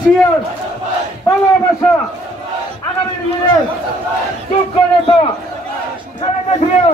হুঁশিয়ার ভালোবাসা আগামী দিনের যোগ্য নেতা খালেদা জিয়া।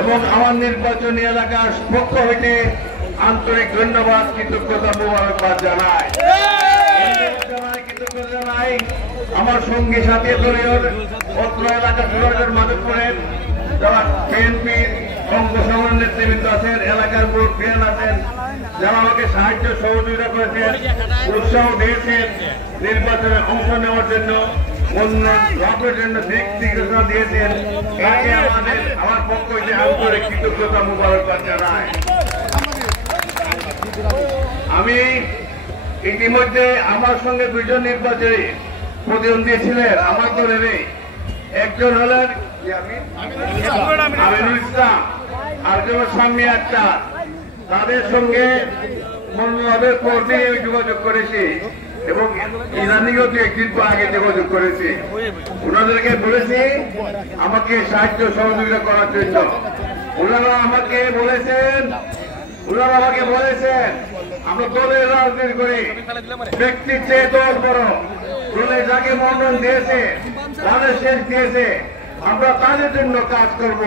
এবং আমার নির্বাচনী এলাকার পক্ষ হইতে আন্তরিক ধন্যবাদ কৃতজ্ঞতা মোবারকবাদ জানাই। কৃতজ্ঞতা জানাই আমার সঙ্গী সাথী দলীয় অত্র এলাকা বিভাগের মাধবপুরের যারা বিএনপির অঙ্গ সংগ্রাম নেতৃবৃন্দ আছেন, এলাকার মুরব্বীরা আছেন, যারা আমাকে সাহায্য সহযোগিতা করেছেন, উৎসাহ দিয়েছেন নির্বাচনে অংশ নেওয়ার জন্য, লাভের জন্য দিক নির্দেশনা দিয়েছেন। আমার পক্ষ হইতে আন্তরিক কৃতজ্ঞতা মোবারকবাদ জানাই। আমি ইতিমধ্যে আমার সঙ্গে দুইজন নির্বাচনী প্রতিদ্বন্দ্বী ছিলেন আমার দলেরই, একজন হলেন আমিনুল ইসলাম, আরেকজন শাম্মী আক্তার। তাদের সঙ্গে মনোনয়নের পর দিয়ে যোগাযোগ করেছি এবং ইরানিও একদিন আগে যোগাযোগ করেছি। ওনাদেরকে বলেছি আমাকে সাহায্য সহযোগিতা করার জন্য। ওনারা আমাকে বলেছেন আমরা দলের রাজনীতি করি, ব্যক্তির চেয়ে দল বড়। দলে যাকে মনোনয়ন দিয়েছে, তাদের শেষ দিয়েছে, আমরা তাদের জন্য কাজ করব।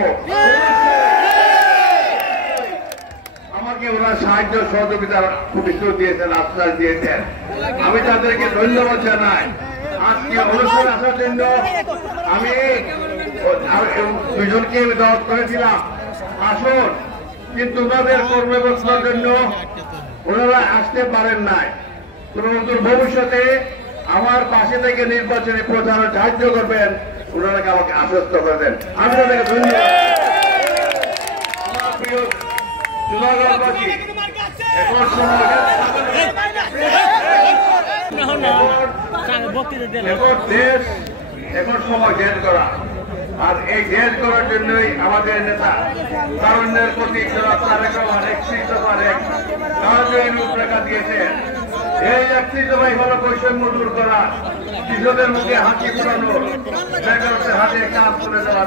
আমাকে ওরা সাহায্য সহযোগিতার প্রতিশ্রুতি দিয়েছেন, আশ্বাস দিয়েছেন। আমি তাদেরকে ধন্যবাদ জানাই। আজকে অনুষ্ঠানে আসার জন্য আমি দুজনকে দাওয়াত করেছিলাম আসুন, কিন্তু ওনাদের কর্মব্যবস্থার জন্য ওনারা আসতে পারেন নাই। ভবিষ্যতে আমার পাশে থেকে নির্বাচনী প্রচারে সাহায্য করবেন, ওনারাকে আমাকে আশ্বস্ত করবেন। আমি তাদেরকে ধন্যবাদ। আমার প্রিয় জুনাগড়বাসী, এখন সময় দেশ করা, আর এই দেশ করার জন্যই আমাদের নেতা তারুণ্যের প্রতি রূপরেখা দিয়েছেন। এই 31 দফাই হলো বৈষম্য দূর করা, কৃষকদের মুখে হাসি ফোটানো, বেকারত্বের হাতে কাজ তুলে দেওয়ার